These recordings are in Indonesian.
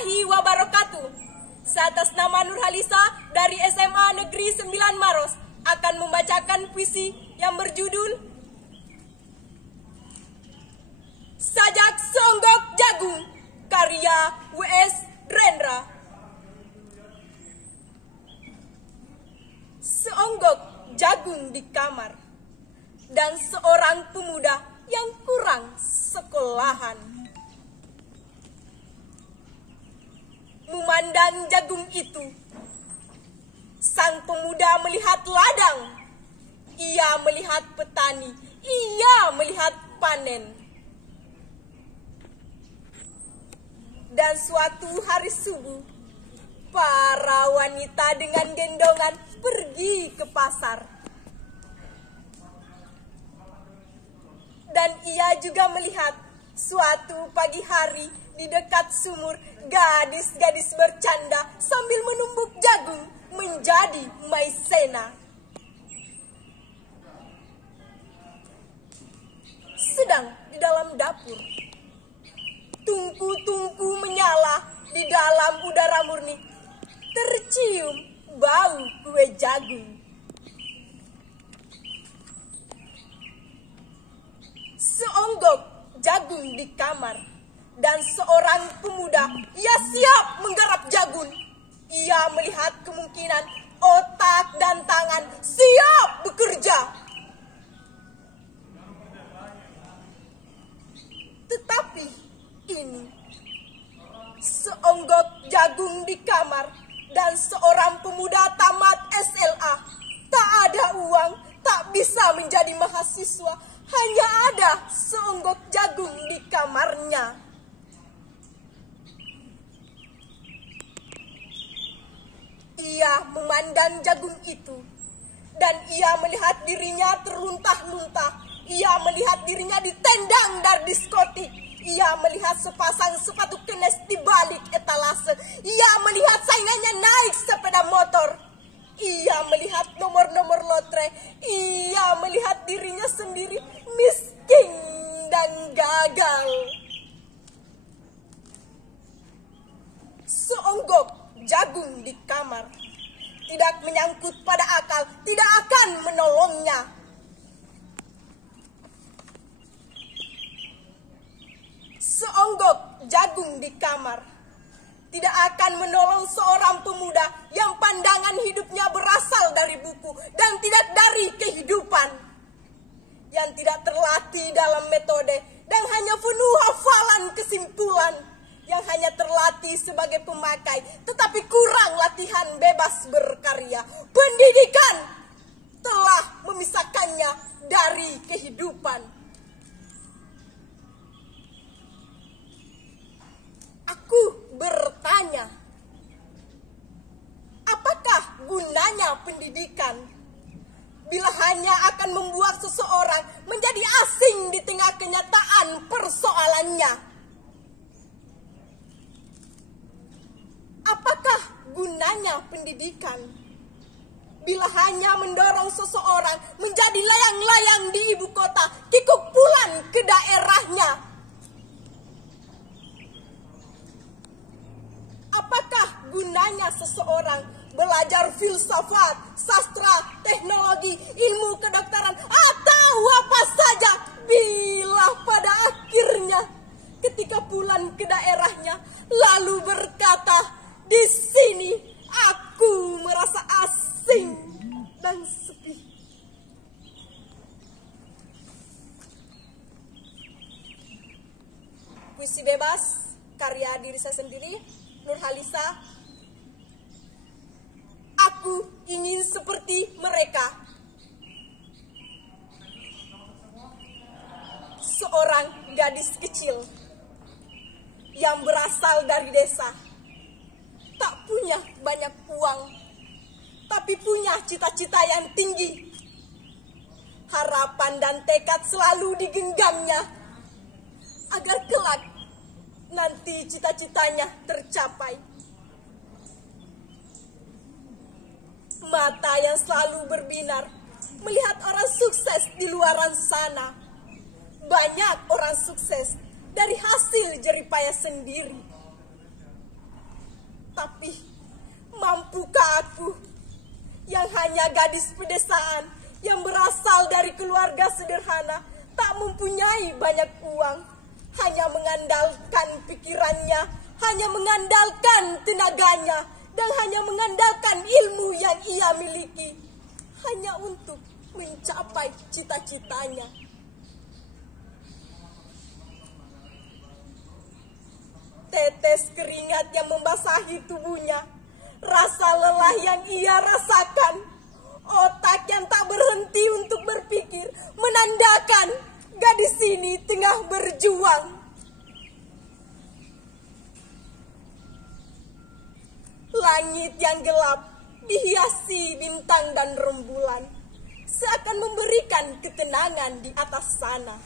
warahmatullahi wabarakatuh. Seatas nama Nurhalisa dari SMA Negeri 9 Maros akan membacakan puisi yang berjudul Sajak Seonggok Jagung, karya W.S. Rendra. Seonggok jagung di kamar, dan seorang pemuda yang kurang sekolahan memandang jagung itu. Sang pemuda melihat ladang, ia melihat petani, ia melihat panen. Dan suatu hari subuh, para wanita dengan gendongan pergi ke pasar. Dan ia juga melihat suatu pagi hari di dekat sumur, gadis-gadis bercanda sambil menumbuk jagung menjadi maizena. Sedang di dalam dapur, tungku-tungku menyala di dalam udara murni. Tercium bau kue jagung. Seonggok jagung di kamar, dan seorang pemuda, ia siap menggarap jagung. Ia melihat kemungkinan otak dan tangan siap bekerja. Tetapi ini seonggok jagung di kamar dan seorang pemuda tamat SLA. Tak ada uang, tak bisa menjadi mahasiswa, hanya ada seonggok jagung di kamarnya. Ia memandang jagung itu, dan ia melihat dirinya terluntah-luntah. Ia melihat dirinya ditendang dari diskotik. Ia melihat sepasang sepatu kenes di balik etalase. Ia melihat saingannya naik sepeda motor. Ia melihat nomor-nomor lotre. Ia melihat dirinya sendiri miskin dan gagal. Seonggok jagung di kamar tidak menyangkut pada akal, tidak akan menolongnya. Seonggok jagung di kamar tidak akan menolong seorang pemuda yang pandangan hidupnya berasal dari buku dan tidak dari kehidupan, yang tidak terlatih dalam metode dan hanya penuh hafalan kesimpulan, yang hanya terlatih sebagai pemakai tetapi kurang latihan bebas berkarya. Pendidikan telah memisahkannya dari kehidupan. Aku bertanya, apakah gunanya pendidikan bila hanya akan membuat seseorang menjadi asing di tengah kenyataan persoalannya? Apakah gunanya pendidikan bila hanya mendorong seseorang menjadi layang-layang di ibu kota, kikuk pulang ke daerahnya? Apakah gunanya seseorang belajar filsafat, sastra, teknologi, ilmu kedokteran, atau apa saja bila pada akhirnya ketika pulang ke daerahnya lalu berkata, di sini aku merasa asing dan sepi. Puisi bebas, karya diri saya sendiri, Nurhalisa. Aku ingin seperti mereka. Seorang gadis kecil yang berasal dari desa, tak punya banyak uang, tapi punya cita-cita yang tinggi. Harapan dan tekad selalu digenggamnya agar kelak nanti cita-citanya tercapai. Mata yang selalu berbinar melihat orang sukses di luaran sana. Banyak orang sukses dari hasil jeripaya sendiri. Tapi mampukah aku yang hanya gadis pedesaan, yang berasal dari keluarga sederhana, tak mempunyai banyak uang, hanya mengandalkan pikirannya, hanya mengandalkan tenaganya, dan hanya mengandalkan ilmu yang ia miliki, hanya untuk mencapai cita-citanya. Tetes keringat yang membasahi tubuhnya, rasa lelah yang ia rasakan, otak yang tak berhenti untuk berpikir, menandakan gadis ini tengah berjuang. Langit yang gelap dihiasi bintang dan rembulan, seakan memberikan ketenangan di atas sana.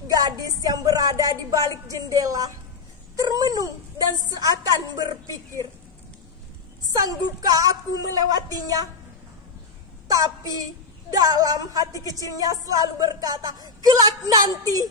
Gadis yang berada di balik jendela termenung dan seakan berpikir, sanggupkah aku melewatinya? Tapi dalam hati kecilnya selalu berkata, kelak nanti